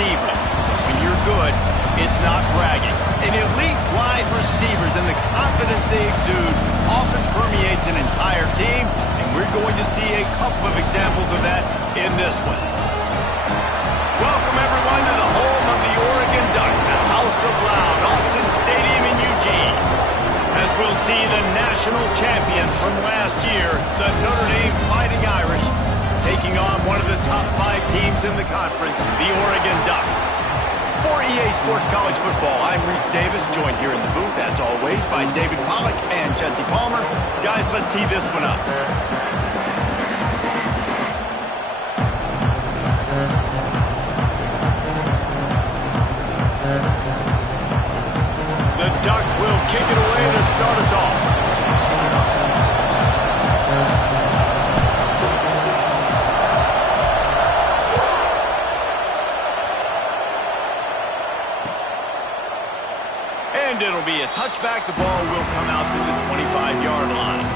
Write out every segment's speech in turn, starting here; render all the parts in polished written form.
diva. When you're good, it's not bragging. An elite wide receivers and the confidence they exude often permeates an entire team, and we're going to see a couple of examples of that in this one. Welcome, everyone, to the home of the Oregon Ducks, the House of Loud, Autzen Stadium in Eugene. As we'll see the national champions from last year, the Notre Dame Fighting Irish, taking on one of the top 5 teams in the conference, the Oregon Ducks. For EA Sports College Football, I'm Reese Davis, joined here in the booth, as always, by David Pollack and Jesse Palmer. Guys, let's tee this one up. The Ducks will kick it away to start us off. And it'll be a touchback. The ball will come out to the 25-yard line.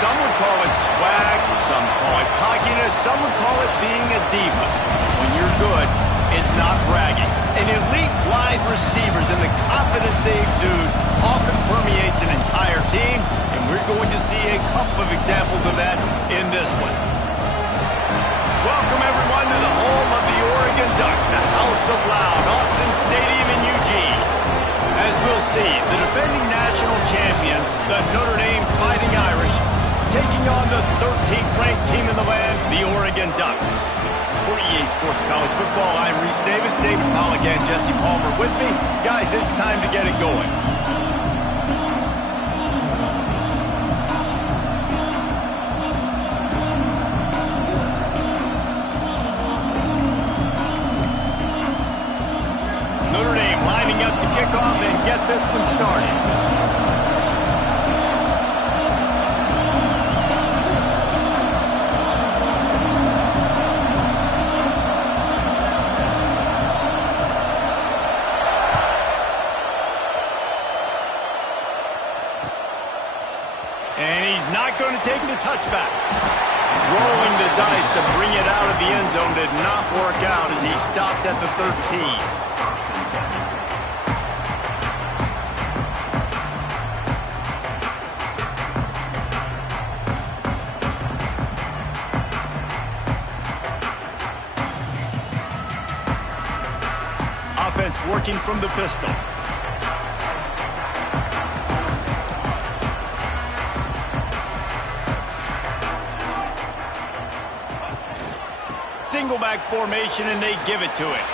Some would call it swag, some call it cockiness, some would call it being a diva. When you're good, it's not bragging. An elite wide receivers and the confidence they exude often permeates an entire team, and we're going to see a couple of examples of that in this one. Welcome, everyone, to the home of the Oregon Ducks, the House of Loud, Autzen Stadium in Eugene. As we'll see, the defending national champions, the Notre Dame Fighting Irish, taking on the 13th ranked team in the land, the Oregon Ducks. For EA Sports College Football, I'm Reese Davis, David Pollack and Jesse Palmer with me. Guys, it's time to get it going. Notre Dame lining up to kick off and get this one started. And he's not going to take the touchback. Rolling the dice to bring it out of the end zone did not work out as he stopped at the 13. offense working from the pistol. Single back formation, and they give it to it.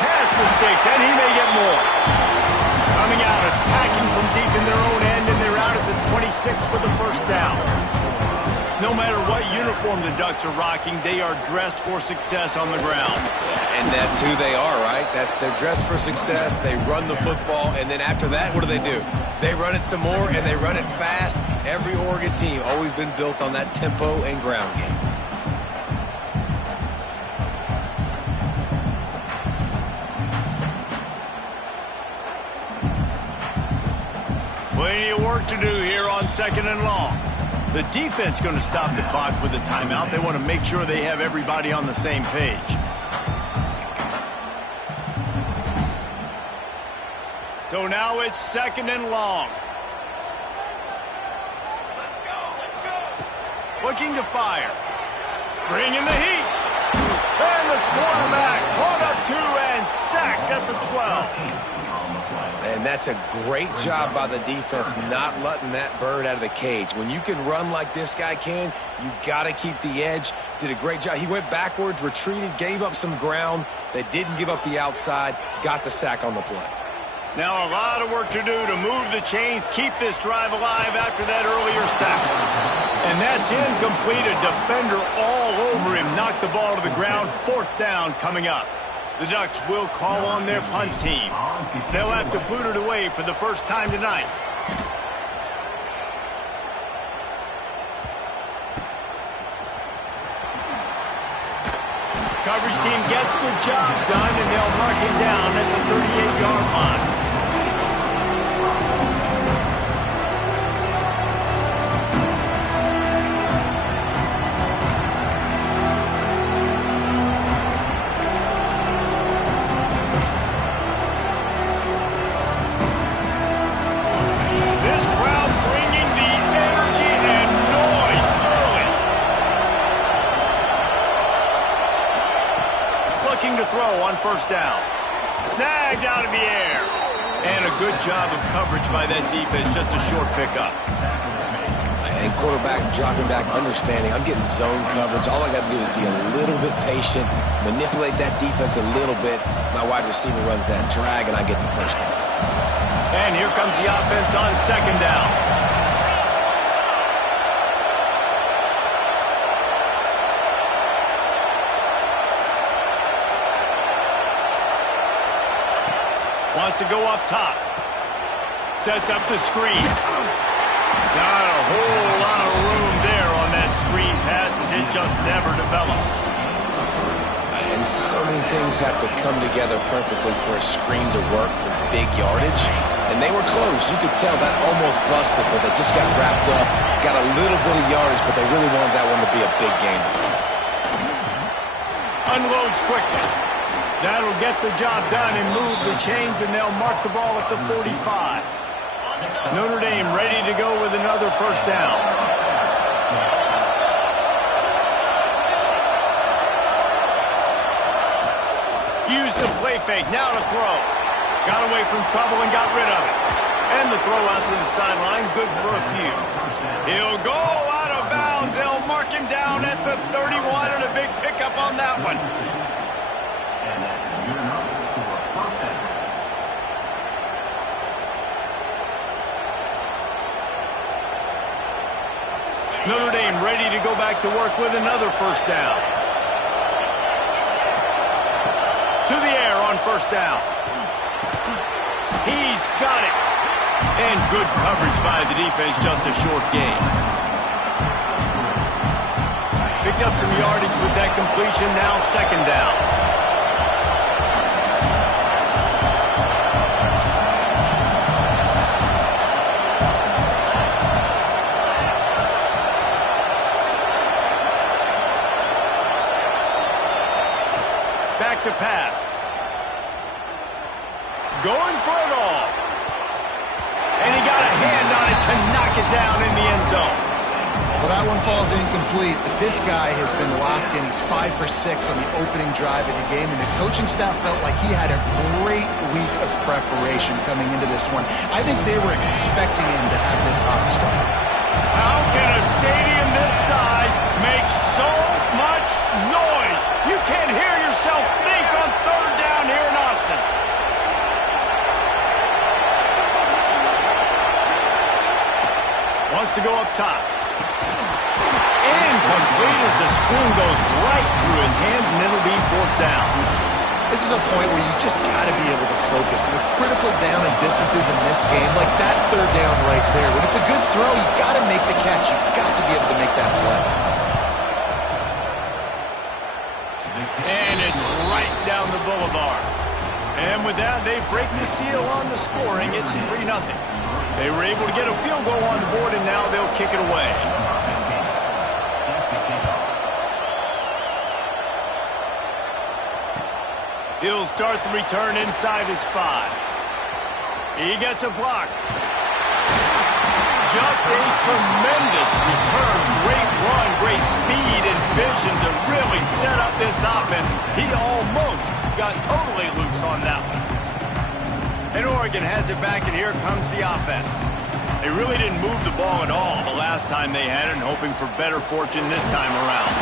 Pass the sticks, and he may get more. Coming out, attacking from deep in their own end, and they're out at the 26 for the first down. No matter what uniform the Ducks are rocking, they are dressed for success on the ground. Yeah, and that's who they are, right? They're dressed for success. They run the football, and then after that, what do? They run it some more, and they run it fast. Every Oregon team always been built on that tempo and ground game. Plenty of work to do here on 2nd and long. The defense going to stop the clock with a timeout. They want to make sure they have everybody on the same page. So now it's 2nd and long. Let's go. Looking to fire. Bringing the heat. And the quarterback caught up to and sacked at the 12. And that's a great job by the defense not letting that bird out of the cage. When you can run like this guy can, you got to keep the edge. Did a great job. He went backwards, retreated, gave up some ground. They didn't give up the outside, got the sack on the play. Now a lot of work to do to move the chains, keep this drive alive after that earlier sack. And that's incomplete. A defender all over him. Knocked the ball to the ground. 4th down coming up. The Ducks will call on their punt team. They'll have to boot it away for the first time tonight. Coverage team gets the job done, and they'll mark it down at the 38-yard line. To throw on 1st down. Snagged out of the air. And a good job of coverage by that defense. Just a short pickup. And quarterback dropping back, understanding I'm getting zone coverage. All I got to do is be a little bit patient, manipulate that defense a little bit. My wide receiver runs that drag, and I get the 1st down. And here comes the offense on 2nd down. Wants to go up top. Sets up the screen. Not a whole lot of room there on that screen pass as it just never developed. And so many things have to come together perfectly for a screen to work for big yardage. And they were close. You could tell that almost busted, but they just got wrapped up. Got a little bit of yardage, but they really wanted that one to be a big game. Unloads quickly. That'll get the job done and move the chains, and they'll mark the ball at the 45. Notre Dame ready to go with another 1st down. Use the play fake, now to throw. Got away from trouble and got rid of it. And the throw out to the sideline, good for a few. He'll go out of bounds. They'll mark him down at the 31, and a big pickup on that one. Notre Dame ready to go back to work with another 1st down. To the air on 1st down. He's got it. And good coverage by the defense, just a short gain. Picked up some yardage with that completion, now 2nd down. To pass. Going for it all. And he got a hand on it to knock it down in the end zone. Well, that one falls incomplete, but this guy has been locked in. He's 5 for 6 on the opening drive of the game, and the coaching staff felt like he had a great week of preparation coming into this one. I think they were expecting him to have this hot start. How can a stadium this size make so much noise? You can't hear yourself think on third down here in Autzen. Wants to go up top. Incomplete as the screen goes right through his hands, and it'll be fourth down. This is a point where you just got to be able to focus. The critical down and distances in this game, like that third down right there. When it's a good throw, you got to make the catch. You got to be able to make that play. And it's right down the boulevard. And with that, they break the seal on the scoring. It's 3-0. They were able to get a field goal on the board, and now they'll kick it away. He'll start the return inside his 5. He gets a block. Just a tremendous return. Great run, great speed and vision to really set up this offense. He almost got totally loose on that one. And Oregon has it back, and here comes the offense. They really didn't move the ball at all the last time they had it, and hoping for better fortune this time around.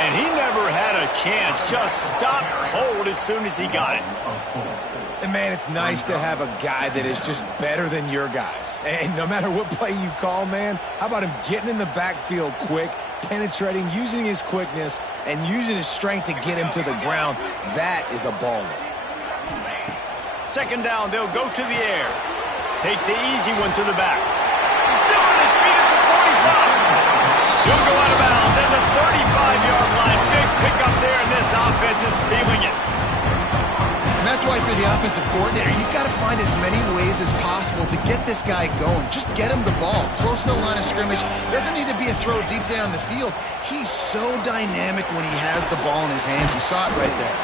And he never had a chance, just stopped cold as soon as he got it. And, man, it's nice to have a guy that is just better than your guys. And no matter what play you call, man, how about him getting in the backfield quick, penetrating, using his quickness, and using his strength to get him to the ground. That is a baller. Second down, they'll go to the air. Takes the easy one to the back. Still on his feet at the 45. He'll go out of bounds at the 35-yard line. Big pickup there, and this offense is feeling it. And that's why for the offensive coordinator, you've got to find as many ways as possible to get this guy going. Just get him the ball close to the line of scrimmage. Doesn't need to be a throw deep down the field. He's so dynamic when he has the ball in his hands. You saw it right there.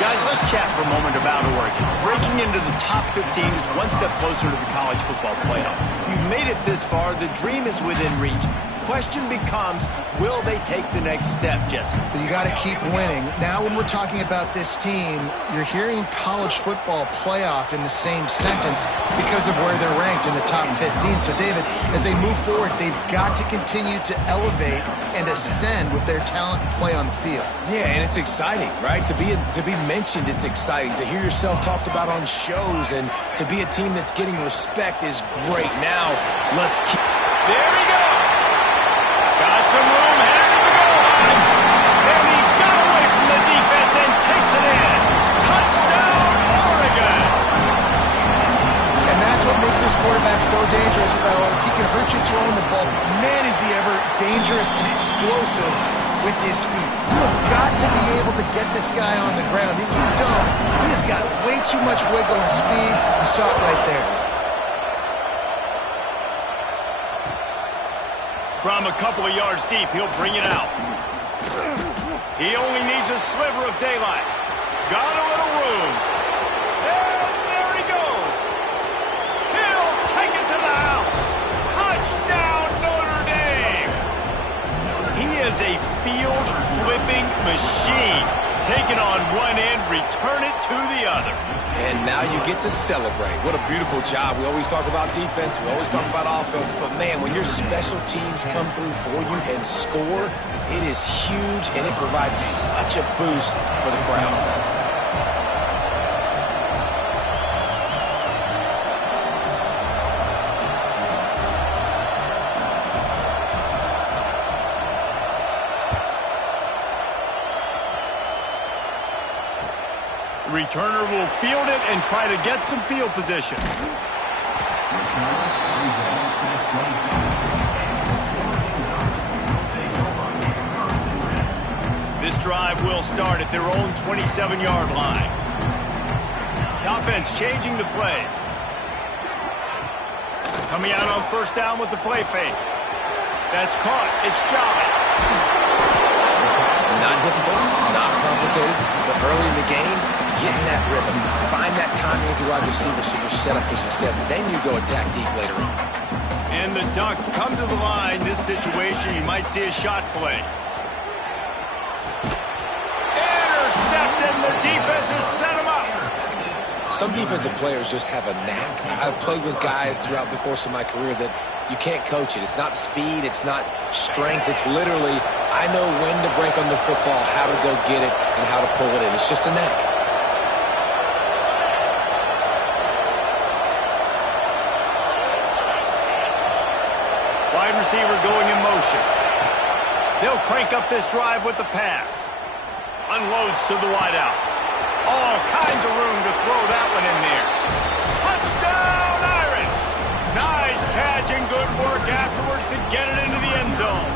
Guys, let's chat for a moment about Oregon. Breaking into the top 15 is one step closer to the college football playoff. You've made it this far. The dream is within reach. Question becomes, will they take the next step, Jesse? But you got to keep winning. Now when we're talking about this team, you're hearing college football playoff in the same sentence because of where they're ranked in the top 15. So, David, as they move forward, they've got to continue to elevate and ascend with their talent and play on the field. Yeah, and it's exciting, right? To be mentioned, it's exciting. To hear yourself talked about on shows and to be a team that's getting respect is great. Now, let's keep... There he goes! Got some room, headed to the goal line. And he got away from the defense and takes it in. Touchdown, Oregon! And that's what makes this quarterback so dangerous, fellas. He can hurt you throwing the ball. Man, is he ever dangerous and explosive with his feet. You have got to be able to get this guy on the ground. If you don't, he has got way too much wiggle and speed. You saw it right there. From a couple of yards deep, he'll bring it out. He only needs a sliver of daylight. Got a little room. And there he goes. He'll take it to the house. Touchdown, Notre Dame. He is a field-flipping machine. Take it on one end, return it to the other. And now you get to celebrate. What a beautiful job. We always talk about defense. We always talk about offense. But, man, when your special teams come through for you and score, it is huge, and it provides such a boost for the crowd. Returner will field it and try to get some field position. This drive will start at their own 27-yard line. The offense changing the play. Coming out on first down with the play fake. That's caught. It's Jolly. Not difficult, not complicated, but early in the game, get in that rhythm. Find that timing with your wide receiver so you're set up for success. Then you go attack deep later on. And the Ducks come to the line. This situation, you might see a shot play. Intercepted. The defense has set him up. Some defensive players just have a knack. I've played with guys throughout the course of my career that you can't coach it. It's not speed. It's not strength. It's literally, I know when to break on the football, how to go get it, and how to pull it in. It's just a knack. Wide receiver going in motion. They'll crank up this drive with the pass. Unloads to the wideout. All kinds of room to throw that one in there. Touchdown, Irish! Nice catch and good work afterwards to get it into the end zone.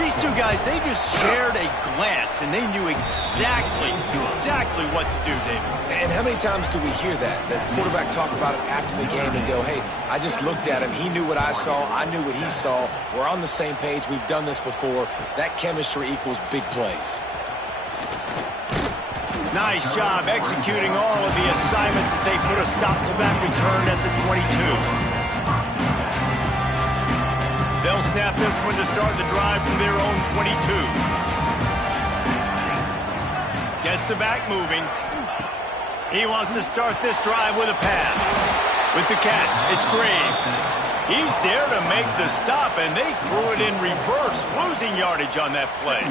These two guys, they just shared a glance, and they knew exactly what to do, David. And how many times do we hear that? The quarterback talk about it after the game and go, hey, I just looked at him. He knew what I saw. I knew what he saw. We're on the same page. We've done this before. That chemistry equals big plays. Nice job executing all of the assignments as they put a stop to that return at the 22. They'll snap this one to start the drive from their own 22. Gets the back moving. He wants to start this drive with a pass. With the catch, it's Graves. He's there to make the stop, and they threw it in reverse, losing yardage on that play.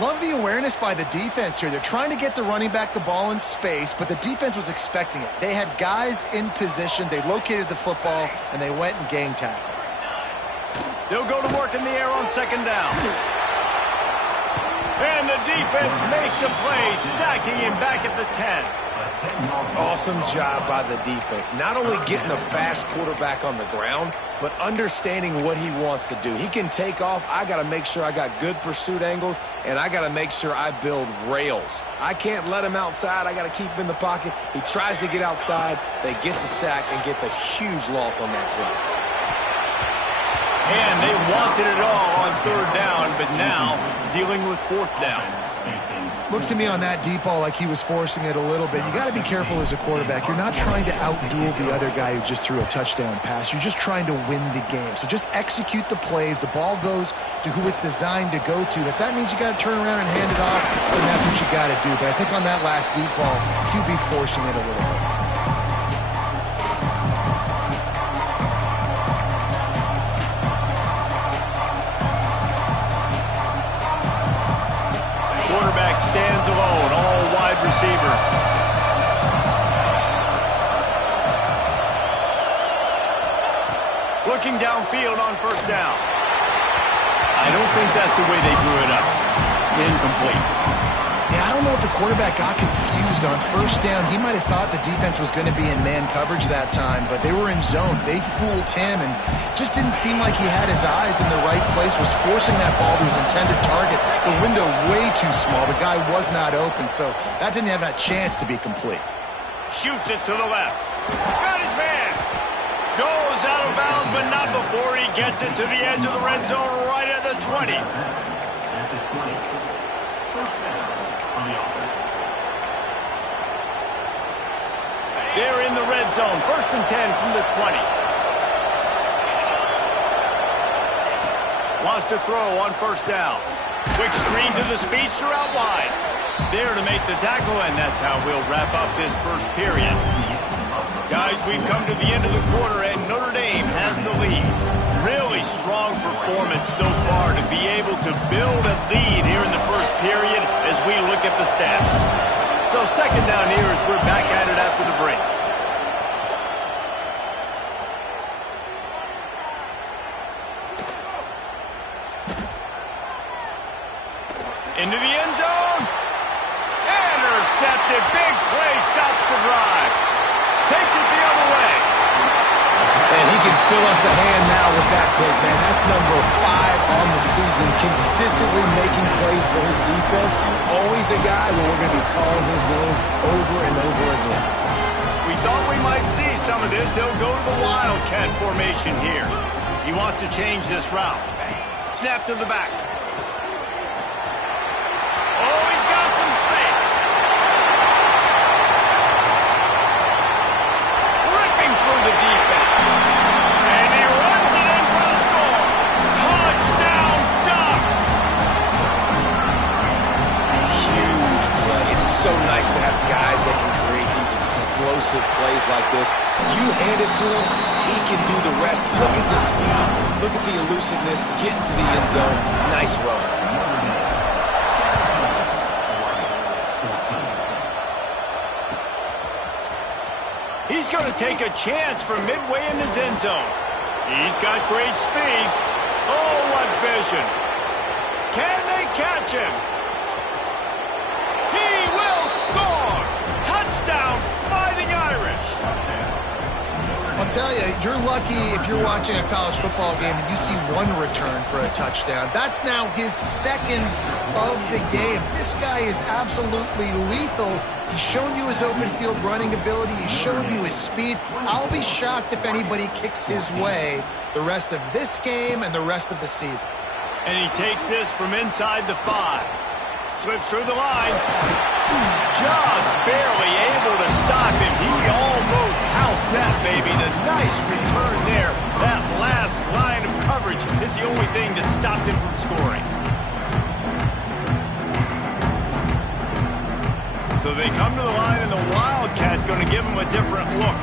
Love the awareness by the defense here. They're trying to get the running back the ball in space, but the defense was expecting it. They had guys in position. They located the football, and they went and game tackled. They'll go to work in the air on second down. And the defense makes a play, sacking him back at the 10. Awesome job by the defense. Not only getting a fast quarterback on the ground, but understanding what he wants to do. He can take off. I got to make sure I got good pursuit angles, and I got to make sure I build rails. I can't let him outside. I got to keep him in the pocket. He tries to get outside. They get the sack and get the huge loss on that play. And they wanted it all on third down, but now dealing with fourth down. Looks to me on that deep ball like he was forcing it a little bit. You got to be careful as a quarterback. You're not trying to outduel the other guy who just threw a touchdown pass. You're just trying to win the game. So just execute the plays. The ball goes to who it's designed to go to. And if that means you got to turn around and hand it off, then that's what you got to do. But I think on that last deep ball, QB forcing it a little bit. Quarterback stands alone, all wide receivers. Looking downfield on first down. I don't think that's the way they drew it up. Incomplete. Yeah, I don't know if the quarterback got confused on first down. He might have thought the defense was going to be in man coverage that time, but they were in zone. They fooled him and just didn't seem like he had his eyes in the right place, was forcing that ball to his intended target. The window way too small. The guy was not open, so that didn't have a chance to be complete. Shoots it to the left. Got his man. Goes out of bounds, but not before he gets it to the edge of the red zone right at the 20. They're in the red zone. 1st and 10 from the 20. Wants to throw on first down. Quick screen to the speedster out wide. There to make the tackle, and that's how we'll wrap up this first period. Guys, we've come to the end of the quarter, and Notre Dame has the lead. Really strong performance so far to be able to build a lead here in the first period as we look at the stats. So second down here as we're back at it after the break. Into the end zone. Intercepted. Big play. Stops the drive. Takes it the other way. And he can fill up the hand now with that pick, man. That's number 5 on the season. Consistently making plays for his defense. Always a guy where we're going to be calling his name over and over again. We thought we might see some of this. They'll go to the Wildcat formation here. He wants to change this route. Snap to the back. Oh, he's got some space. Ripping through the defense. so nice to have guys that can create these explosive plays like this. You hand it to him, he can do the rest. Look at the speed, look at the elusiveness, get into the end zone. Nice run. He's going to take a chance from midway in his end zone. He's got great speed. Oh, what vision. Can they catch him? He will score! Touchdown, Fighting Irish! I'll tell you, you're lucky if you're watching a college football game and you see one return for a touchdown. That's now his second of the game. This guy is absolutely lethal. He's shown you his open field running ability. He's shown you his speed. I'll be shocked if anybody kicks his way the rest of this game and the rest of the season. And he takes this from inside the 5. Slips through the line. Just barely able to stop him. He almost housed that, baby. The nice return there. That last line of coverage is the only thing that stopped him from scoring. So they come to the line, and the Wildcat going to give him a different look.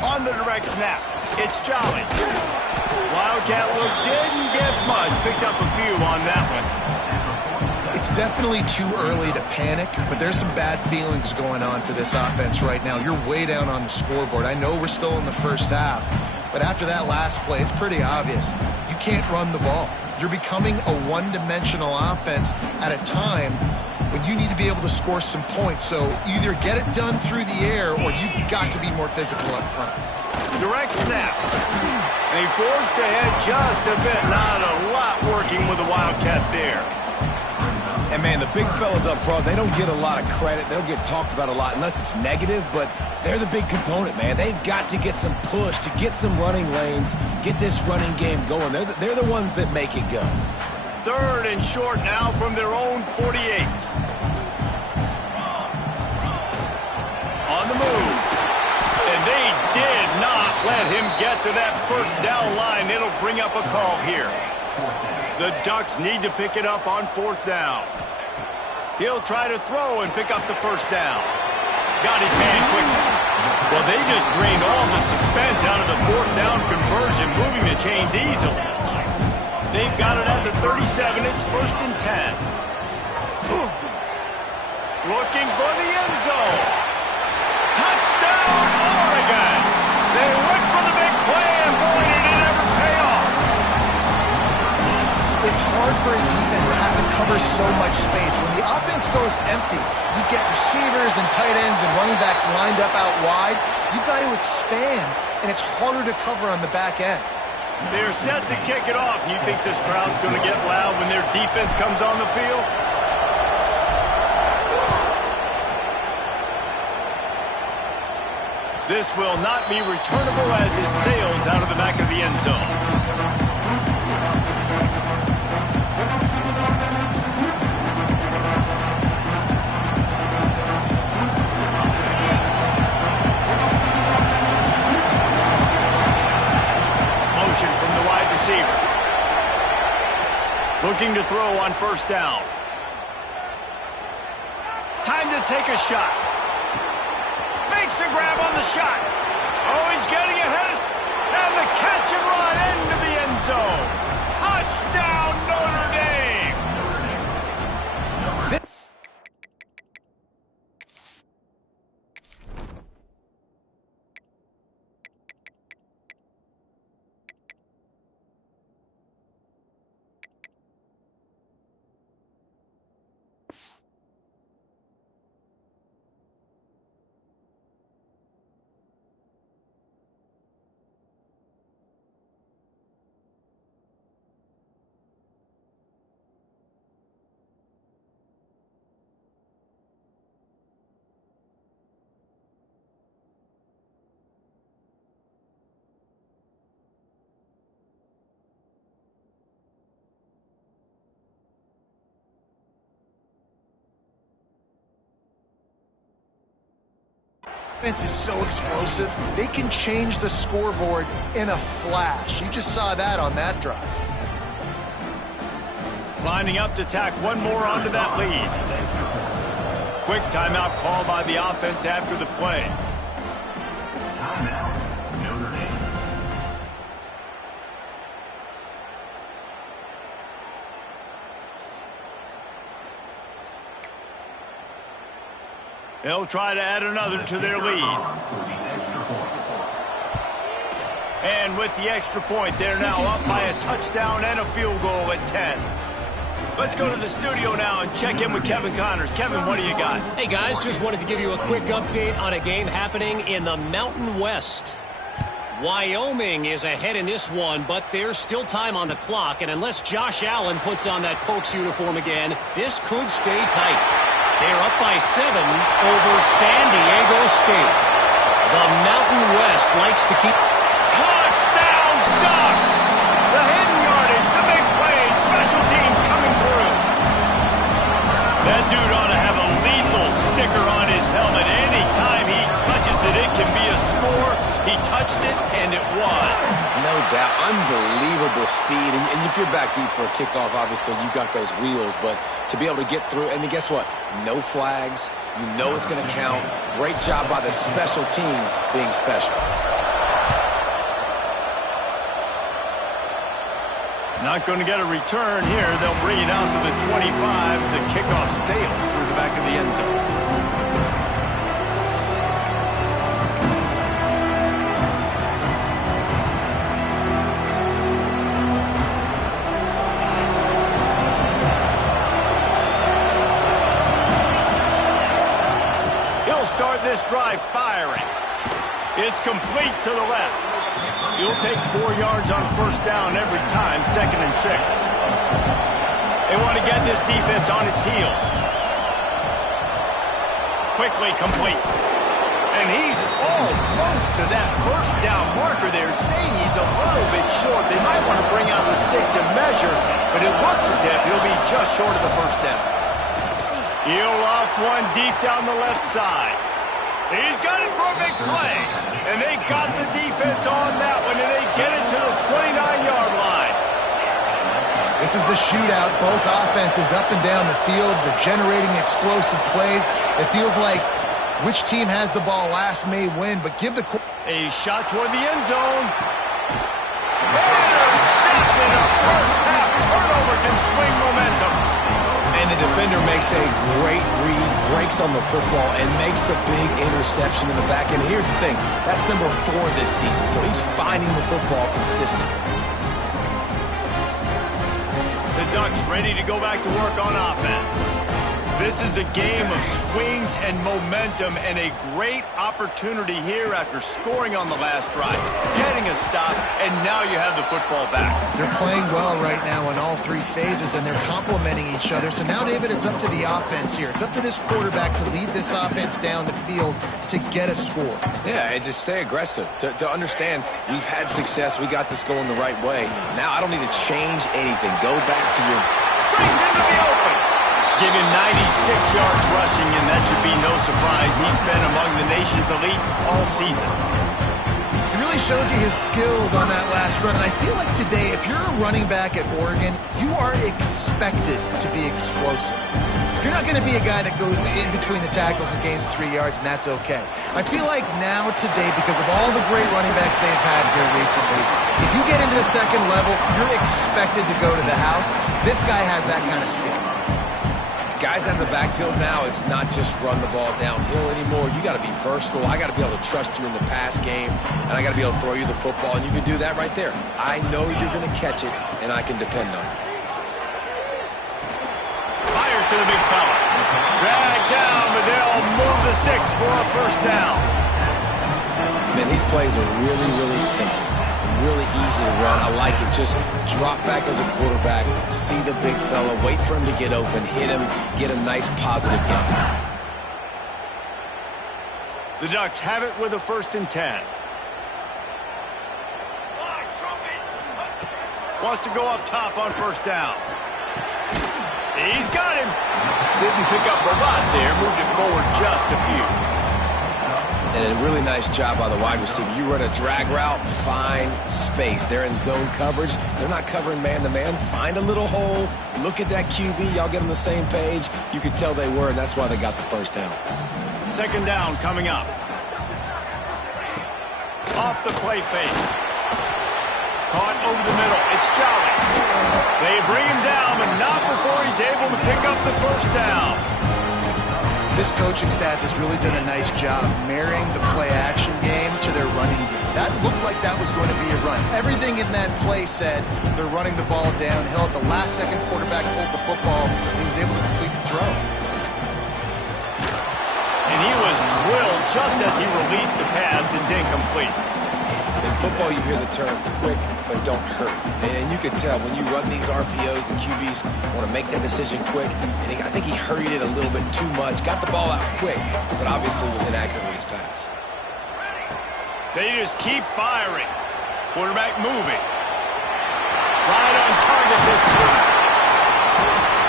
On the direct snap, it's Jolly. Wildcat look didn't get much. Picked up a few on that one. It's definitely too early to panic, but there's some bad feelings going on for this offense right now. You're way down on the scoreboard. I know we're still in the first half, but after that last play, it's pretty obvious. You can't run the ball. You're becoming a one-dimensional offense at a time when you need to be able to score some points. So either get it done through the air or you've got to be more physical up front. Direct snap. They forced ahead just a bit. Not a lot working with the Wildcat there. And, man, the big fellas up front, they don't get a lot of credit. They'll get talked about a lot unless it's negative, but they're the big component, man. They've got to get some push, to get some running lanes, get this running game going. They're the ones that make it go. 3rd and short now from their own 48. On the move. And they did not let him get to that first down line. It'll bring up a call here. The Ducks need to pick it up on 4th down. He'll try to throw and pick up the first down. Got his man quickly. Well, they just drained all the suspense out of the 4th down conversion, moving the chains easily. They've got it at the 37. It's 1st and 10. Looking for the end zone. Touchdown, Oregon! They went for the big play, and boy, did it ever pay off. It's hard for a defense to have to cover so much space. When the offense goes empty, you get receivers and tight ends and running backs lined up out wide. You've got to expand, and it's harder to cover on the back end. They're set to kick it off. You think this crowd's going to get loud when their defense comes on the field? This will not be returnable as it sails out of the back of the end zone. Motion from the wide receiver. Looking to throw on 1st down. Time to take a shot. Makes a grab on the shot. Oh, he's getting ahead. And the catch and run into the end zone. Touchdown, Notre Dame. Offense is so explosive, they can change the scoreboard in a flash. You just saw that on that drive. Lining up to tack one more onto that lead. Quick timeout call by the offense after the play. Timeout, Notre Dame. They'll try to add another to their lead. And with the extra point, they're now up by a touchdown and a field goal at 10. Let's go to the studio now and check in with Kevin Connors. Kevin, what do you got? Hey, guys, just wanted to give you a quick update on a game happening in the Mountain West. Wyoming is ahead in this one, but there's still time on the clock, and unless Josh Allen puts on that Pokes uniform again, this could stay tight. They're up by 7 over San Diego State. The Mountain West likes to keep... Touchdown Ducks! The hidden yardage, the big plays, special teams coming through. That dude ought to have a lethal sticker on his helmet. Anytime he touches it, it can be a score. He touched it, and it was. No doubt. Unbelievable speed. And if you're back deep for a kickoff, obviously you got those wheels. But to be able to get through, and then guess what? No flags. You know it's going to count. Great job by the special teams being special. Not going to get a return here. They'll bring it out to the 25 as the kickoff sails through the back of the end zone. He'll start this drive firing. It's complete to the left. You'll take 4 yards on first down every time, 2nd and 6. They want to get this defense on its heels. Quickly complete. And he's almost to that first down marker there, saying he's a little bit short. They might want to bring out the sticks and measure, but it looks as if he'll be just short of the first down. He'll loft one deep down the left side. He's got it for a big play. And they got the defense on that one, and they get it to the 29-yard line. This is a shootout. Both offenses up and down the field. They're generating explosive plays. It feels like which team has the ball last may win, but give the... A shot toward the end zone. Intercepted. A first-half turnover can swing momentum. And the defender makes a great read, breaks on the football, and makes the big interception in the back end. Here's the thing. That's number 4 this season, so he's finding the football consistently. The Ducks ready to go back to work on offense. This is a game of swings and momentum, and a great opportunity here after scoring on the last drive, getting a stop, and now you have the football back. They're playing well right now in all 3 phases, and they're complementing each other. So now, David, it's up to the offense here. It's up to this quarterback to lead this offense down the field to get a score. Yeah, and just stay aggressive. To understand we've had success, we got this going the right way. Now I don't need to change anything. Go back to your... Brings him to the open. Give him 96 yards rushing, and that should be no surprise. He's been among the nation's elite all season. It really shows you his skills on that last run. And I feel like today, if you're a running back at Oregon, you are expected to be explosive. You're not going to be a guy that goes in between the tackles and gains 3 yards, and that's okay. I feel like now today, because of all the great running backs they've had here recently, if you get into the second level, you're expected to go to the house. This guy has that kind of skill. Guys out of the backfield now, it's not just run the ball downhill anymore. You got to be versatile. I got to be able to trust you in the pass game, and I got to be able to throw you the football, and you can do that right there. I know you're going to catch it, and I can depend on you. Fires to the big fella. Drag down, but they'll move the sticks for a first down. Man, these plays are really, really simple. Really easy to run. I like it. Just drop back as a quarterback, see the big fella, wait for him to get open, hit him, get a nice positive gain. The Ducks have it with a 1st and 10. Wants to go up top on first down. He's got him. Didn't pick up a lot there. Moved it forward just a few. And a really nice job by the wide receiver. You run a drag route, find space. They're in zone coverage. They're not covering man-to-man. Find a little hole. Look at that QB. Y'all get on the same page. You could tell they were, and that's why they got the first down. Second down coming up. Off the play fake. Caught over the middle. It's Jolly. They bring him down, but not before he's able to pick up the first down. This coaching staff has really done a nice job marrying the play-action game to their running game. That looked like that was going to be a run. Everything in that play said they're running the ball downhill. At the last second, quarterback pulled the football, and he was able to complete the throw. And he was drilled just as he released the pass. It's incomplete. In football, you hear the term quick, but don't hurt. And you can tell when you run these RPOs, the QBs want to make that decision quick. And I think he hurried it a little bit too much. Got the ball out quick, but obviously was inaccurate with his pass. They just keep firing. Quarterback moving. Right on target this time.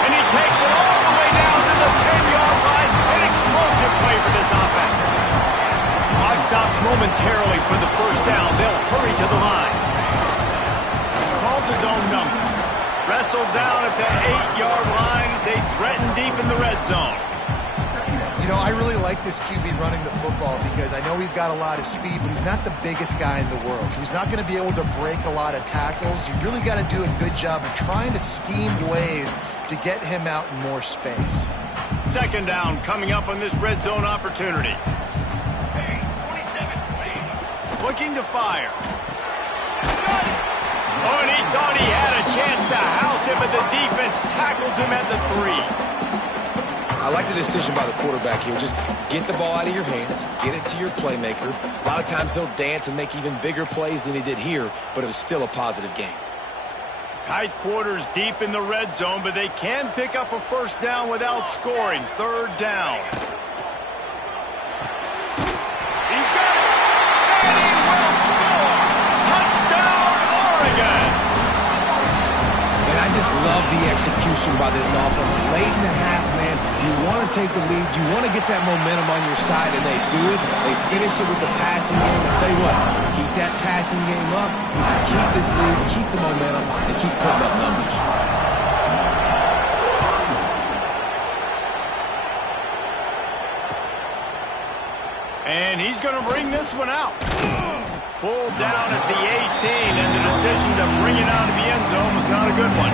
And he takes it all the way down to the 10-yard line. An explosive play for this offense. Clock stops momentarily for the first down. They'll hurry to the line. Calls his own number. Wrestled down at the 8-yard line as they threaten deep in the red zone. You know, I really like this QB running the football because I know he's got a lot of speed, but he's not the biggest guy in the world. So he's not going to be able to break a lot of tackles. You really got to do a good job of trying to scheme ways to get him out in more space. Second down coming up on this red zone opportunity. Looking to fire. Oh, and he thought he had a chance to house him, but the defense tackles him at the 3. I like the decision by the quarterback here. Just get the ball out of your hands, get it to your playmaker. A lot of times he'll dance and make even bigger plays than he did here, but it was still a positive game. Tight quarters deep in the red zone, but they can pick up a first down without scoring. Third down. He's got it, and he will score. Touchdown, Oregon. And I just love the execution by this offense. Late in the half, man, you want to take the lead. You want to get that momentum on your side, and they do it. They finish it with the passing game. I'll tell you what, keep that passing game up. You can keep this lead, keep the momentum, and keep putting up numbers. And he's going to bring this one out. Pulled down at the 18, and the decision to bring it out of the end zone was not a good one.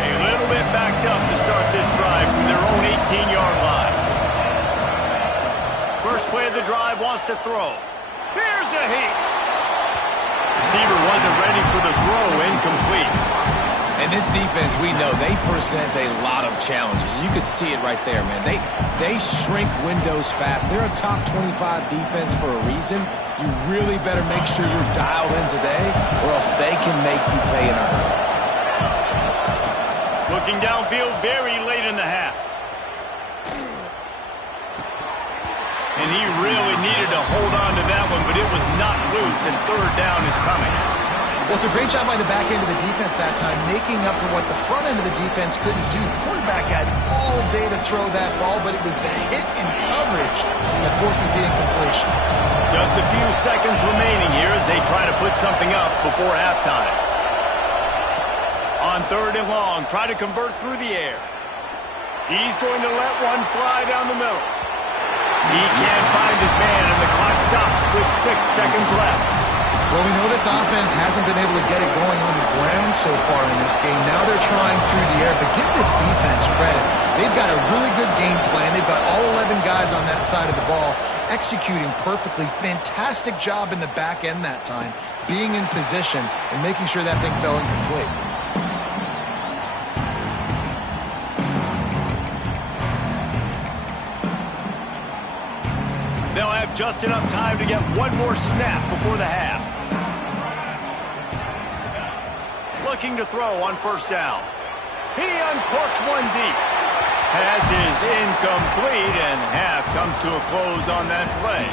A little bit backed up to start this drive from their own 18-yard line. First play of the drive, wants to throw. Here's a heat. Receiver wasn't ready for the throw, incomplete. And this defense, we know, they present a lot of challenges. You could see it right there, man. They shrink windows fast. They're a top 25 defense for a reason. You really better make sure you're dialed in today, or else they can make you pay in a hurry. Looking downfield very late in the half. And he really needed to hold on to that one, but it was not loose, and third down is coming. Well, it's a great job by the back end of the defense that time, making up for what the front end of the defense couldn't do. The quarterback had all day to throw that ball, but it was the hit and coverage that forces the incompletion. Just a few seconds remaining here as they try to put something up before halftime. On third and long, try to convert through the air. He's going to let one fly down the middle. He can't find his man, and the clock stops with 6 seconds left. Well, we know this offense hasn't been able to get it going on the ground so far in this game. Now they're trying through the air, but give this defense credit. They've got a really good game plan. They've got all 11 guys on that side of the ball executing perfectly. Fantastic job in the back end that time, being in position and making sure that thing fell incomplete. They'll have just enough time to get one more snap before the half. Looking to throw on first down. He uncorks one deep. Pass is incomplete, and half comes to a close on that play.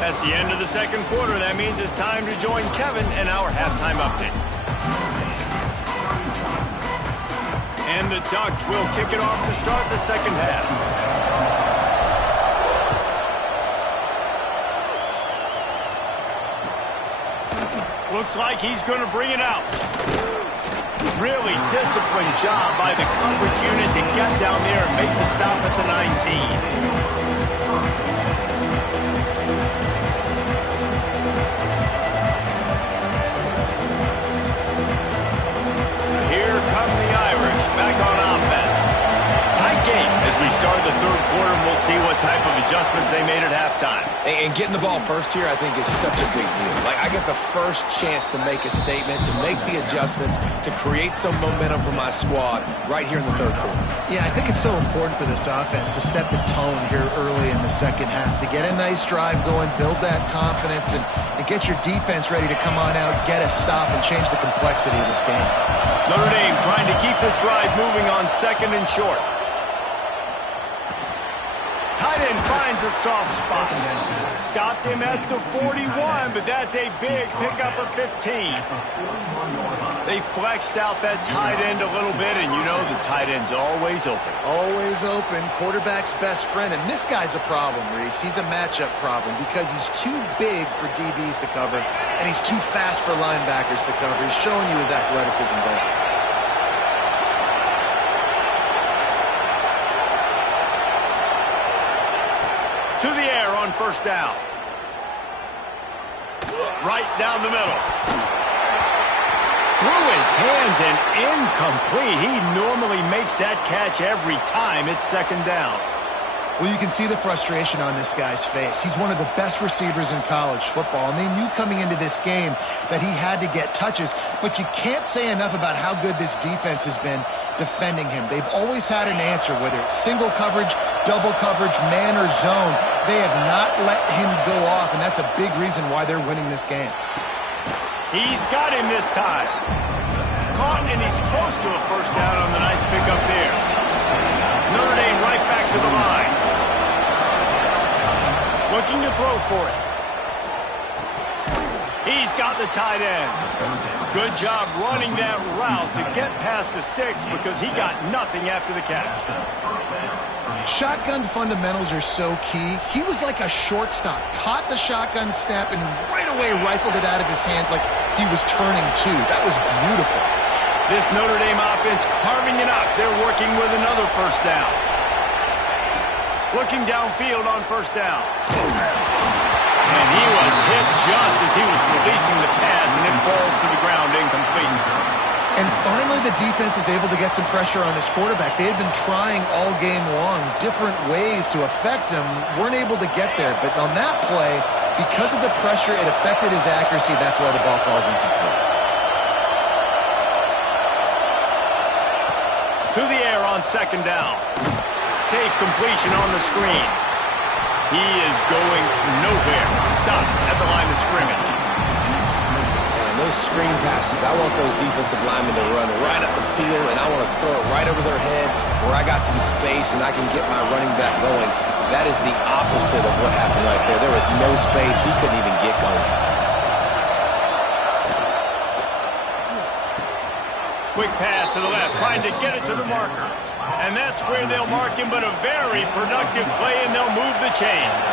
That's the end of the second quarter. That means it's time to join Kevin in our halftime update. And the Ducks will kick it off to start the second half. Looks like he's going to bring it out. Really disciplined job by the coverage unit to get down there and make the stop at the 19. Here come the Irish back on offense. Tight game as we start the third quarter, and we'll see what type of adjustments they made at halftime. And getting the ball first here, I think, is such a big deal. Like, I get the first chance to make a statement, to make the adjustments, to create some momentum for my squad right here in the third quarter. Yeah, I think it's so important for this offense to set the tone here early in the second half, to get a nice drive going, build that confidence, and get your defense ready to come on out, get a stop, and change the complexity of this game. Notre Dame trying to keep this drive moving on second and short. Tight end finds a soft spot. Stopped him at the 41, but that's a big pickup of 15. They flexed out that tight end a little bit, and you know the tight end's always open. Always open, quarterback's best friend, and this guy's a problem, Reese. He's a matchup problem because he's too big for DBs to cover, and he's too fast for linebackers to cover. He's showing you his athleticism there. To the air on first down. Right down the middle. Through his hands and incomplete. He normally makes that catch every time. It's second down. Well, you can see the frustration on this guy's face. He's one of the best receivers in college football, and they knew coming into this game that he had to get touches, but you can't say enough about how good this defense has been defending him. They've always had an answer, whether it's single coverage, double coverage, man or zone. They have not let him go off, and that's a big reason why they're winning this game. He's got him this time. Caught, and he's close to a first down on the nice pickup there. Notre Dame right back to the line. Looking to throw for it. He's got the tight end. Good job running that route to get past the sticks because he got nothing after the catch. Shotgun fundamentals are so key. He was like a shortstop. Caught the shotgun snap and right away rifled it out of his hands like he was turning two. That was beautiful. This Notre Dame offense carving it up. They're working with another first down. Looking downfield on first down. And he was hit just as he was releasing the pass, and it falls to the ground incomplete. And finally, the defense is able to get some pressure on this quarterback. They had been trying all game long different ways to affect him, weren't able to get there. But on that play, because of the pressure, it affected his accuracy. That's why the ball falls incomplete. To the air on second down. Safe completion on the screen. He is going nowhere. Stop at the line of scrimmage. And those screen passes, I want those defensive linemen to run right up the field, and I want to throw it right over their head where I got some space and I can get my running back going. That is the opposite of what happened right there. There was no space. He couldn't even get going. Quick pass to the left, trying to get it to the marker. And that's where they'll mark him, but a very productive play, and they'll move the chains.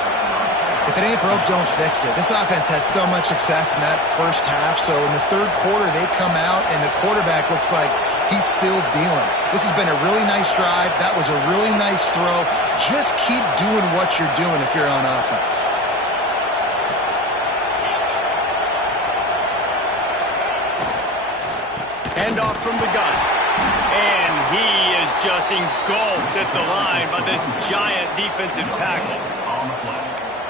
If it ain't broke, don't fix it. This offense had so much success in that first half, so in the third quarter, they come out, and the quarterback looks like he's still dealing. This has been a really nice drive. That was a really nice throw. Just keep doing what you're doing if you're on offense. Handoff from the gun. And he is just engulfed at the line by this giant defensive tackle.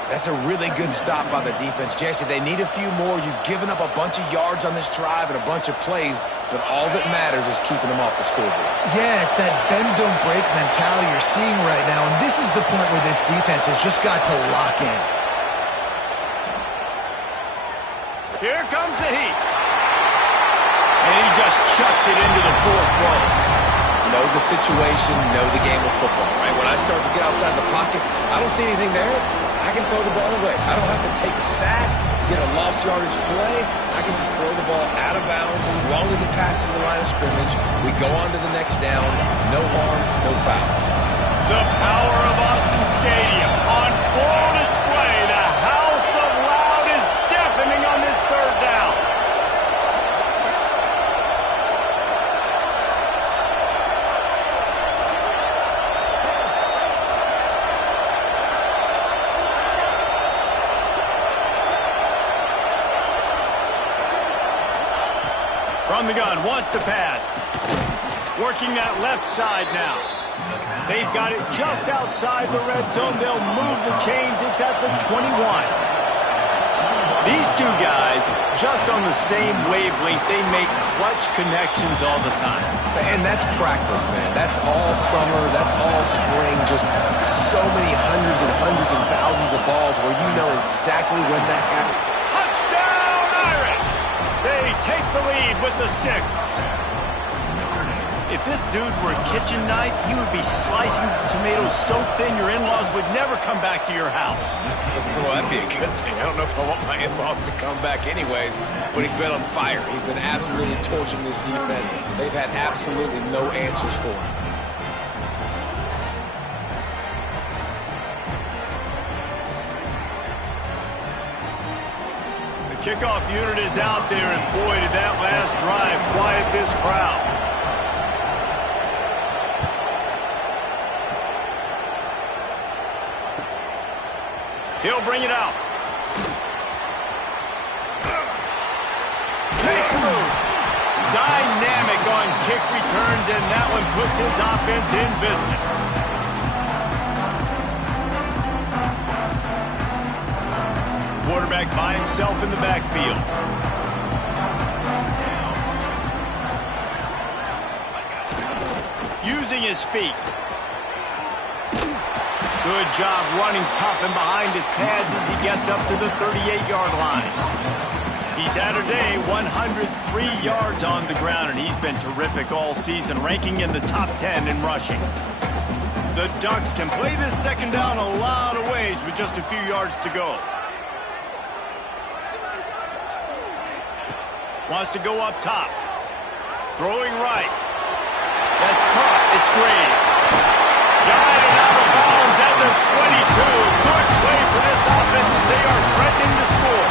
That's a really good stop by the defense. Jesse, they need a few more. You've given up a bunch of yards on this drive and a bunch of plays, but all that matters is keeping them off the scoreboard. Yeah, it's that bend, don't break mentality you're seeing right now, and this is the point where this defense has just got to lock in. Here comes the heat. And he just chucks it into the fourth row. No the situation, know the game of football, right? When I start to get outside the pocket, I don't see anything there. I can throw the ball away. I don't have to take a sack, get a lost yardage play. I can just throw the ball out of bounds as long as it passes the line of scrimmage. We go on to the next down. No harm, no foul. The power of Austin Stadium on full display. The house of loud is deafening on this third down. From the gun, wants to pass. Working that left side now. They've got it just outside the red zone. They'll move the chains. It's at the 21. These two guys, just on the same wavelength, they make clutch connections all the time. And that's practice, man. That's all summer. That's all spring. Just so many hundreds and thousands of balls where you know exactly when that guy... Touchdown, Irish! They take the lead with the 6. If this dude were a kitchen knife, he would be slicing tomatoes so thin your in-laws would never come back to your house. Well, that'd be a good thing. I don't know if I want my in-laws to come back anyways, but he's been on fire. He's been absolutely torching this defense. They've had absolutely no answers for him. The kickoff unit is out there, and boy, did that last drive quiet this crowd. He'll bring it out. Makes a move. Dynamic on kick returns, and that one puts his offense in business. Quarterback by himself in the backfield. Using his feet. Good job running tough and behind his pads as he gets up to the 38-yard line. He's had a day, 103 yards on the ground, and he's been terrific all season, ranking in the top 10 in rushing. The Ducks can play this second down a lot of ways with just a few yards to go. Wants to go up top. Throwing right. That's caught. It's Graves. Guided out of bounds at the 22. Good play for this offense as they are threatening to score.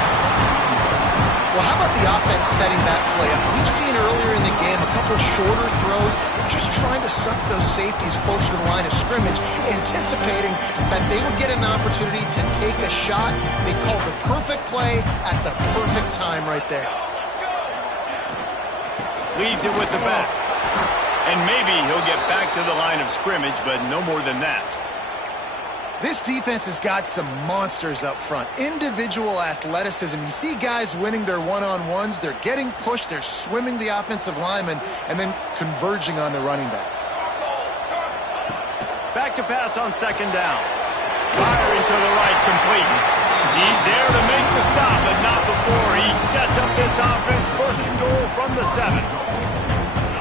Well, how about the offense setting that play up? We've seen earlier in the game a couple shorter throws. They're just trying to suck those safeties closer to the line of scrimmage, anticipating that they would get an opportunity to take a shot. They called the perfect play at the perfect time right there. Leaves it with the back. And maybe he'll get back to the line of scrimmage, but no more than that. This defense has got some monsters up front. Individual athleticism. You see guys winning their one-on-ones. They're getting pushed. They're swimming the offensive lineman and then converging on the running back. Back to pass on second down. Firing to the right, complete. He's there to make the stop, but not before. He sets up this offense first and goal from the 7.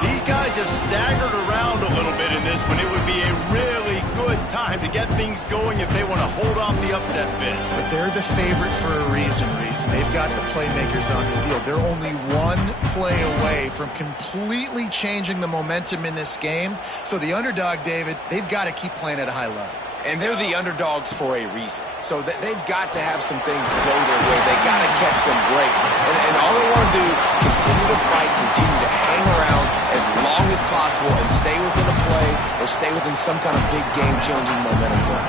These guys have staggered around a little bit in this one. It would be a really good time to get things going if they want to hold off the upset bid. But they're the favorite for a reason, Reese. They've got the playmakers on the field. They're only one play away from completely changing the momentum in this game. So the underdog, David, they've got to keep playing at a high level. And they're the underdogs for a reason. So they've got to have some things go their way. They've got to catch some breaks. And all they want to do, continue to fight, continue to hang around as long as possible and stay within a play or stay within some kind of big game-changing momentum play.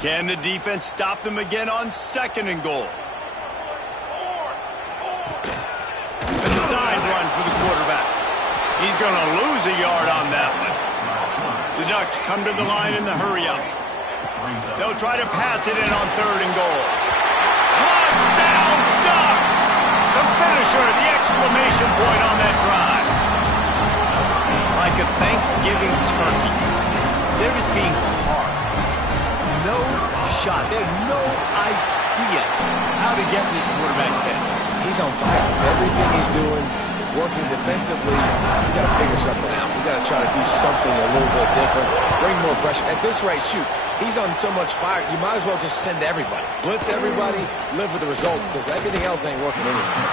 Can the defense stop them again on second and goal? A designed run for the quarterback. He's going to lose a yard on that one. The Ducks come to the line in the hurry-up. They'll try to pass it in on third and goal. Touchdown, Ducks! The finisher, the exclamation point on that drive. Like a Thanksgiving turkey, they're just being carved. shot. They have no idea how to get in this quarterback's head. He's on fire. Everything he's doing is working defensively. We got to figure something out. We got to try to do something a little bit different. Bring more pressure. At this rate, shoot, he's on so much fire, you might as well just send everybody. Blitz everybody, live with the results, because everything else ain't working anyways.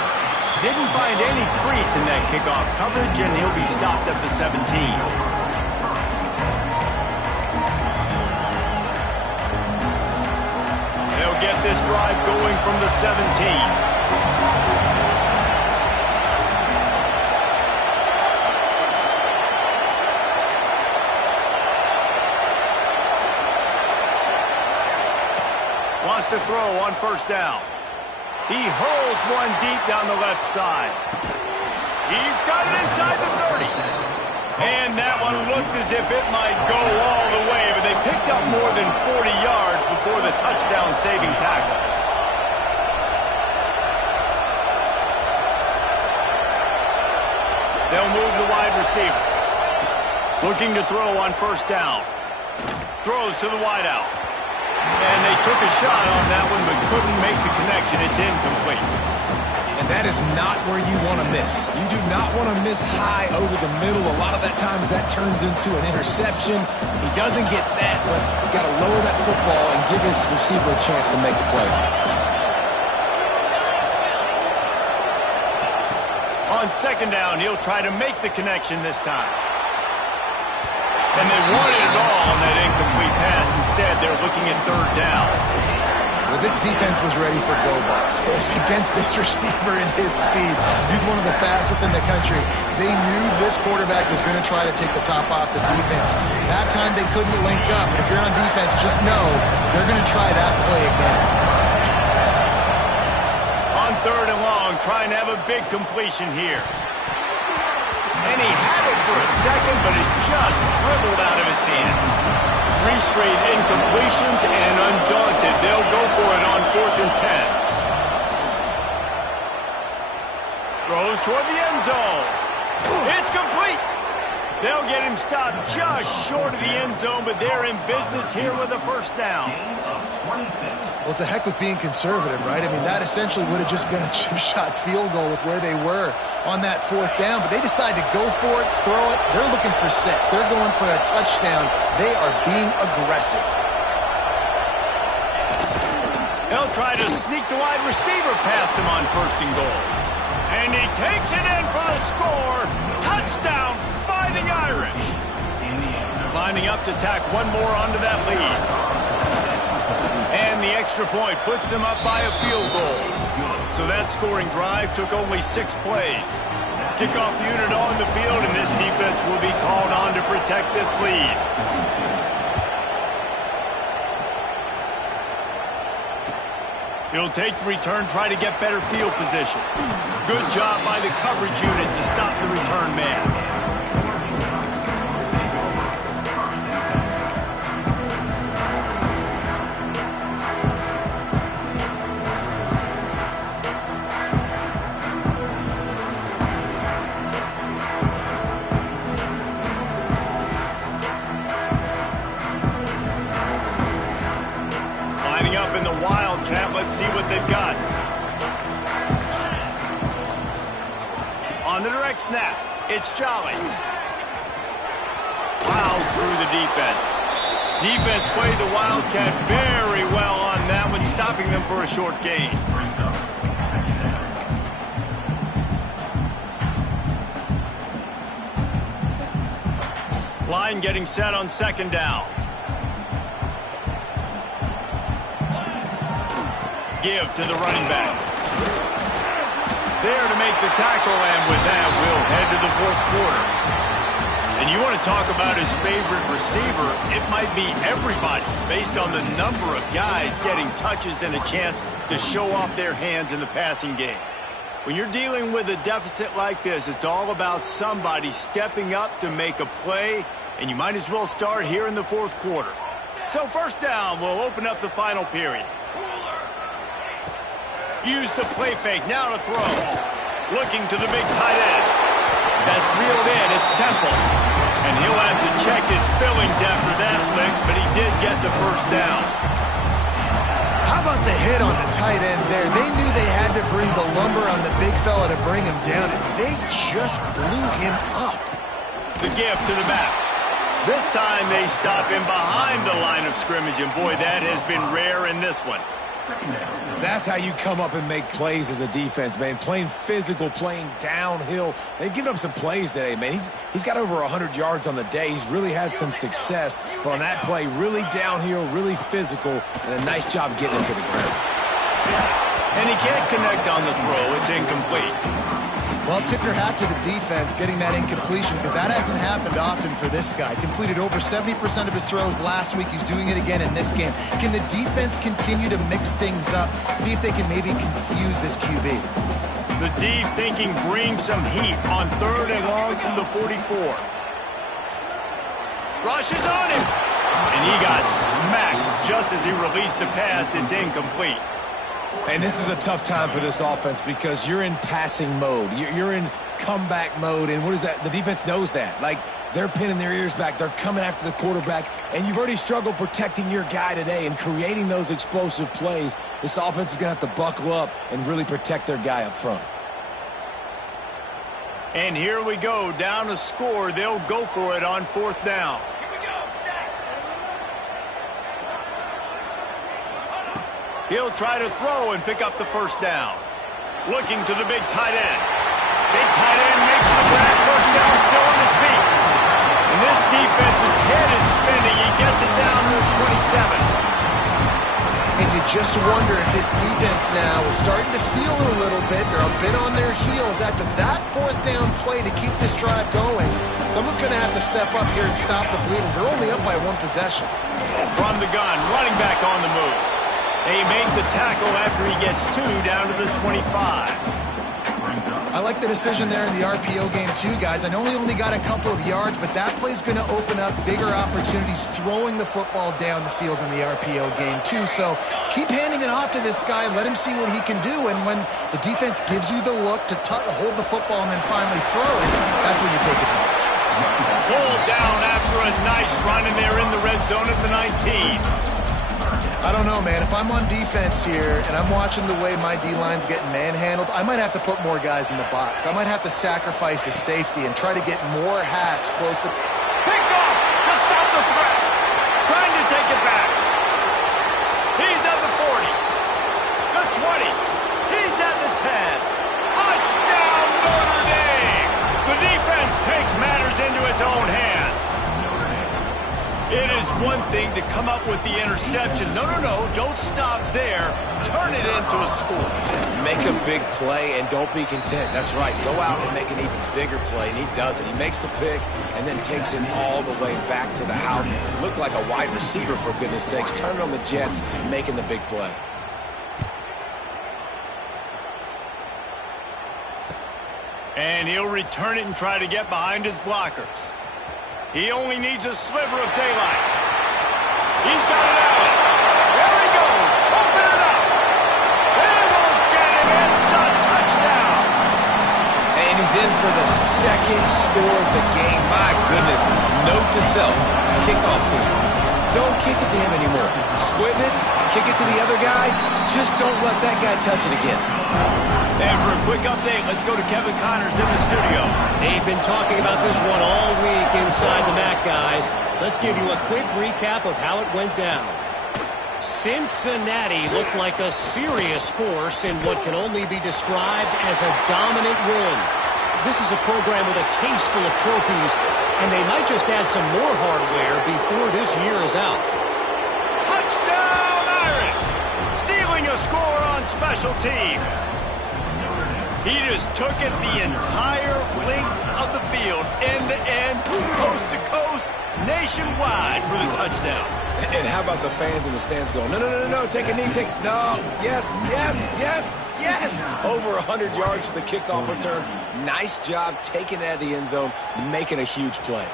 Didn't find any crease in that kickoff coverage, and he'll be stopped at the 17. They'll get this drive going from the 17. Wants to throw on first down. He hurls one deep down the left side. He's got it inside the 30. And that one looked as if it might go all the way, but they picked up more than 40 yards before the touchdown-saving tackle. They'll move the wide receiver. Looking to throw on first down. Throws to the wideout. And they took a shot on that one, but couldn't make the connection. It's incomplete. And that is not where you want to miss. You do not want to miss high over the middle. A lot of that times that turns into an interception. He doesn't get that, but he's got to lower that football and give his receiver a chance to make a play. On second down, he'll try to make the connection this time. And they wanted it all on that incomplete pass. Instead, they're looking at third down. Well, this defense was ready for go bucks. Against this receiver and his speed. He's one of the fastest in the country. They knew this quarterback was going to try to take the top off the defense. That time they couldn't link up. And if you're on defense, just know they're going to try that play again. On third and long, trying to have a big completion here. And he had it for a second, but it just dribbled out of his hands. 3 straight incompletions, and undaunted, they'll go for it on 4th and 10. Throws toward the end zone. It's complete. They'll get him stopped just short of the end zone, but they're in business here with a first down. Well, it's a heck with being conservative, right? I mean, that essentially would have just been a chip shot field goal with where they were on that 4th down, but they decide to go for it, throw it. They're looking for 6. They're going for a touchdown. They are being aggressive. They'll try to sneak the wide receiver past him on 1st and goal. And he takes it in for the score. Touchdown, Fighting Irish. Lining up to tack one more onto that lead. And the extra point puts them up by a field goal. So that scoring drive took only 6 plays. Kickoff unit on the field, and this defense will be called on to protect this lead. He'll take the return, try to get better field position. Good job by the coverage unit to stop the return man. See what they've got. On the direct snap, it's Jolly. Plows through the defense. Defense played the Wildcat very well on that one, stopping them for a short gain. Line getting set on second down. Give to the running back. There to make the tackle, and with that, we'll head to the 4th quarter. And you want to talk about his favorite receiver, it might be everybody, based on the number of guys getting touches and a chance to show off their hands in the passing game. When you're dealing with a deficit like this, it's all about somebody stepping up to make a play, and you might as well start here in the 4th quarter. So first down will open up the final period. Use the play fake, now to throw. Looking to the big tight end. That's reeled in, it's Temple. And he'll have to check his fillings after that lick, but he did get the first down. How about the hit on the tight end there? They knew they had to bring the lumber on the big fella to bring him down, and they just blew him up. The gift to the back. This time they stop him behind the line of scrimmage, and boy, that has been rare in this one. That's how you come up and make plays as a defense, man. Playing physical, playing downhill. They've given up some plays today, man. He's got over 100 yards on the day. He's really had some success. But on that play, really downhill, really physical, and a nice job getting him to the ground. And he can't connect on the throw. It's incomplete. Well, tip your hat to the defense getting that incompletion, because that hasn't happened often for this guy. Completed over 70% of his throws last week. He's doing it again in this game. Can the defense continue to mix things up, see if they can maybe confuse this QB? The D thinking bring some heat on 3rd and long from the 44. Rushes on him. And he got smacked just as he released the pass. It's incomplete. And this is a tough time for this offense because you're in passing mode. You're in comeback mode, and what is that? The defense knows that. Like, they're pinning their ears back. They're coming after the quarterback, and you've already struggled protecting your guy today and creating those explosive plays. This offense is going to have to buckle up and really protect their guy up front. And here we go, down a score. They'll go for it on 4th down. He'll try to throw and pick up the 1st down. Looking to the big tight end. Big tight end makes the grab. 1st down, still on his feet. And this defense's head is spinning. He gets it down to the 27. And you just wonder if this defense now is starting to feel it a little bit. They're a bit on their heels after that 4th down play to keep this drive going. Someone's going to have to step up here and stop the bleeding. They're only up by 1 possession. From the gun, running back on the move. They make the tackle after he gets 2 down to the 25. I like the decision there in the RPO game too, guys. I know he only got a couple of yards, but that play's going to open up bigger opportunities throwing the football down the field in the RPO game too. So keep handing it off to this guy. Let him see what he can do. And when the defense gives you the look to hold the football and then finally throw it, that's when you take advantage. Pulled down after a nice run, and they're in the red zone at the 19. I don't know, man. If I'm on defense here and I'm watching the way my D-line's getting manhandled, I might have to put more guys in the box. I might have to sacrifice his safety and try to get more hats close to... Picked off to stop the threat. Trying to take it back. He's at the 40. The 20. He's at the 10. Touchdown, Notre Dame. The defense takes matters into its own hands. It is one thing to come up with the interception. No, don't stop there. Turn it into a score. Make a big play and don't be content. That's right. Go out and make an even bigger play, and he does it. He makes the pick and then takes it all the way back to the house. Looked like a wide receiver, for goodness sakes. Turning on the Jets, making the big play. And he'll return it and try to get behind his blockers. He only needs a sliver of daylight. He's got it out. There he goes. Open it up. They won't get him. It's a touchdown. And he's in for the 2nd score of the game. My goodness. Note to self. Kickoff team. Don't kick it to him anymore. Squib it. Kick it to the other guy. Just don't let that guy touch it again. And for a quick update, let's go to Kevin Connors in the studio. They've been talking about this one all week inside the MAC, guys. Let's give you a quick recap of how it went down. Cincinnati looked like a serious force in what can only be described as a dominant win. This is a program with a case full of trophies, and they might just add some more hardware before this year is out. Touchdown, Irish! Stealing a score on special teams. He just took it the entire length of the field, end to end, coast to coast, nationwide for the touchdown. And how about the fans in the stands going, no, take a knee, no, yes. Over 100 yards for the kickoff return. Nice job taking it out of the end zone, making a huge play.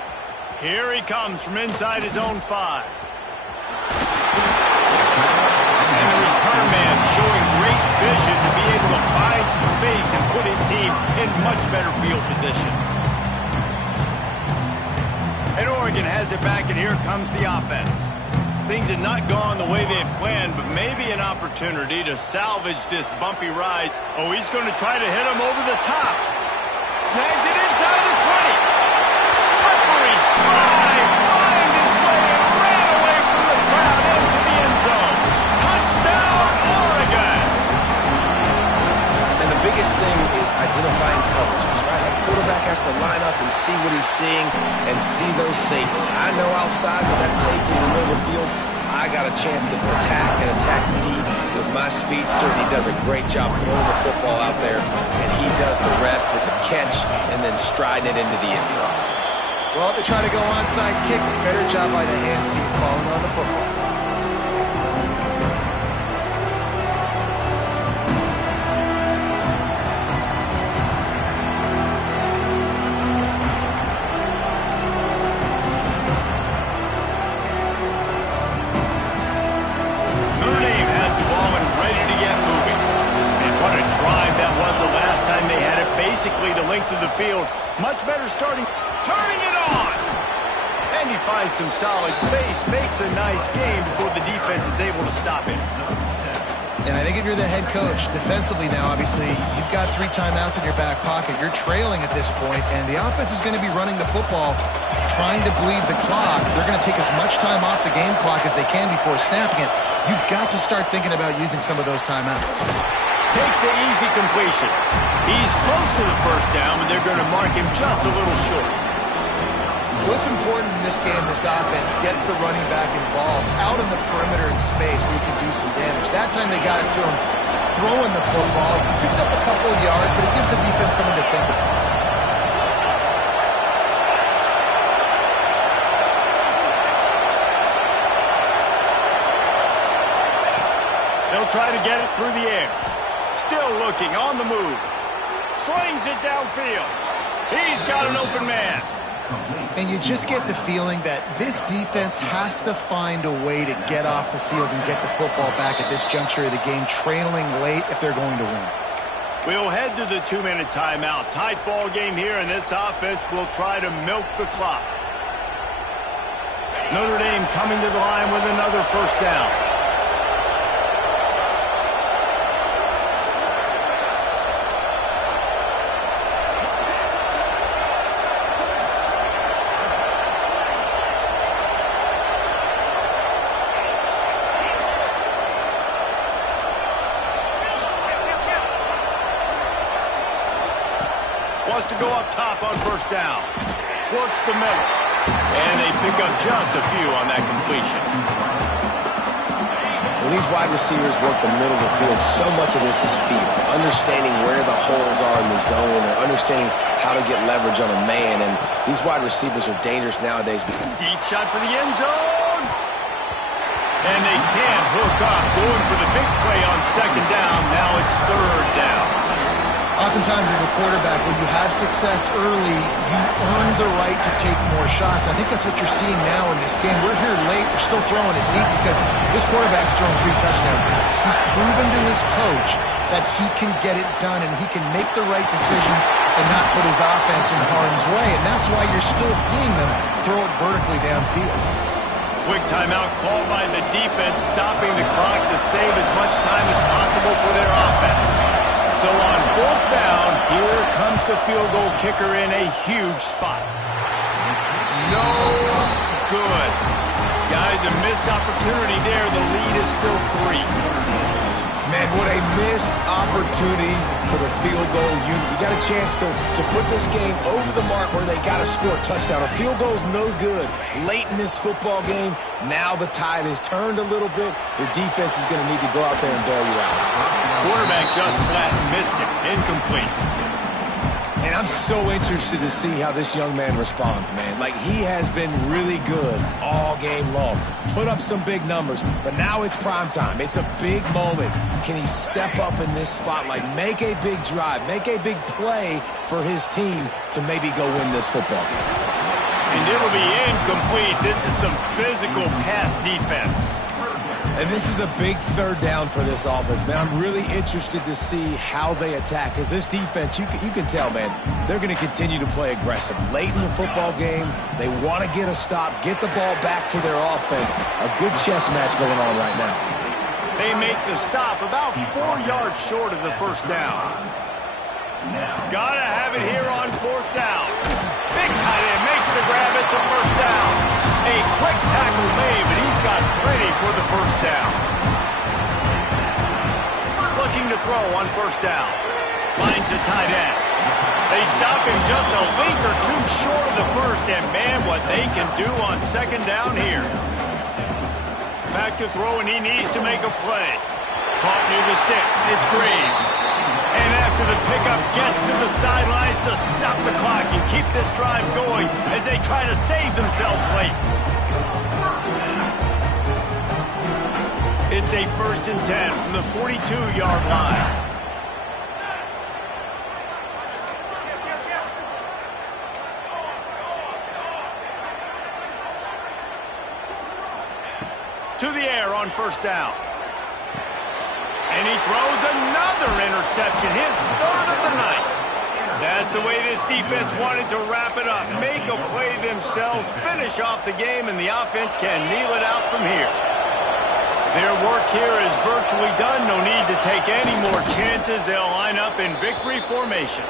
Here he comes from inside his own 5. And the return man showing great vision to be able to find some space and put his team in much better field position. And Oregon has it back, and here comes the offense. Things had not gone the way they had planned, but maybe an opportunity to salvage this bumpy ride. Oh, he's going to try to hit him over the top. Snags it inside the 20. Slippery slide. Find his way and ran away from the crowd into the end zone. Touchdown, Oregon. And the biggest thing is identifying coverages, right? That quarterback has to line up and see what he's seeing and see those safeties. I know outside with that safety in the middle of the field, I got a chance to attack and attack deep with my speedster, and he does a great job throwing the football out there, and he does the rest with the catch and then striding it into the end zone. Well, they try to go onside kick. Better job by the hands team falling on the football. Notre Dame has the ball and ready to get moving. And what a drive that was the last time they had it. Basically the length of the field. Much better starting. Turning it on. And he finds some solid space. Makes a nice game before the defense is able to stop it. And I think if you're the head coach, defensively now, obviously, you've got 3 timeouts in your back pocket. You're trailing at this point, and the offense is going to be running the football, trying to bleed the clock. They're going to take as much time off the game clock as they can before snapping it. You've got to start thinking about using some of those timeouts. Takes the easy completion. He's close to the first down, but they're going to mark him just a little short. What's important in this game, this offense gets the running back involved out in the perimeter in space where he can do some damage. That time they got it to him throwing the football. Picked up a couple of yards, but it gives the defense something to think about. They'll try to get it through the air. Still looking, on the move. Slings it downfield. He's got an open man. And you just get the feeling that this defense has to find a way to get off the field and get the football back at this juncture of the game, trailing late if they're going to win. We'll head to the 2-minute timeout. Tight ball game here, and this offense will try to milk the clock. Notre Dame coming to the line with another first down. Wants to go up top on first down. Works the middle. And they pick up just a few on that completion. When these wide receivers work the middle of the field, so much of this is feel. Understanding where the holes are in the zone or understanding how to get leverage on a man. And these wide receivers are dangerous nowadays. Deep shot for the end zone. And they can't hook up. Going for the big play on second down. Now it's third down. Oftentimes as a quarterback, when you have success early, you earn the right to take more shots. I think that's what you're seeing now in this game. We're here late. We're still throwing it deep because this quarterback's throwing 3 touchdown passes. He's proven to his coach that he can get it done and he can make the right decisions and not put his offense in harm's way. And that's why you're still seeing them throw it vertically downfield. Quick timeout called by the defense, stopping the clock to save as much time as possible for their offense. So on fourth down, here comes the field goal kicker in a huge spot. No good. Guys, a missed opportunity there. The lead is still 3. Man, what a missed opportunity for the field goal unit. You got a chance to put this game over the mark where they got to score a touchdown. A field goal is no good late in this football game. Now the tide has turned a little bit. Your defense is going to need to go out there and bail you out. Quarterback just flat missed it. Incomplete. And I'm so interested to see how this young man responds, man. Like, he has been really good all game long. Put up some big numbers, but now it's prime time. It's a big moment. Can he step up in this spotlight, make a big drive, make a big play for his team to maybe go win this football game? And it'll be incomplete. This is some physical pass defense. And this is a big third down for this offense, man. I'm really interested to see how they attack, because this defense, you can tell, man, they're going to continue to play aggressive. Late in the football game, they want to get a stop, get the ball back to their offense. A good chess match going on right now. They make the stop about 4 yards short of the first down. Gotta have it here on fourth down. Big tight end makes the grab. It's a first down. A quick tackle made, but he's got plenty for the first down. Looking to throw on first down. Finds a tight end. They stop him just a link or two short of the first, and man, what they can do on second down here. Back to throw, and he needs to make a play. Caught near the sticks. It's Greaves. And after the pickup gets to the sidelines to stop the clock and keep this drive going as they try to save themselves late. It's a 1st and 10 from the 42-yard line. To the air on first down. And he throws another interception, his 3rd of the night. That's the way this defense wanted to wrap it up. Make a play themselves, finish off the game, and the offense can kneel it out from here. Their work here is virtually done. No need to take any more chances. They'll line up in victory formation.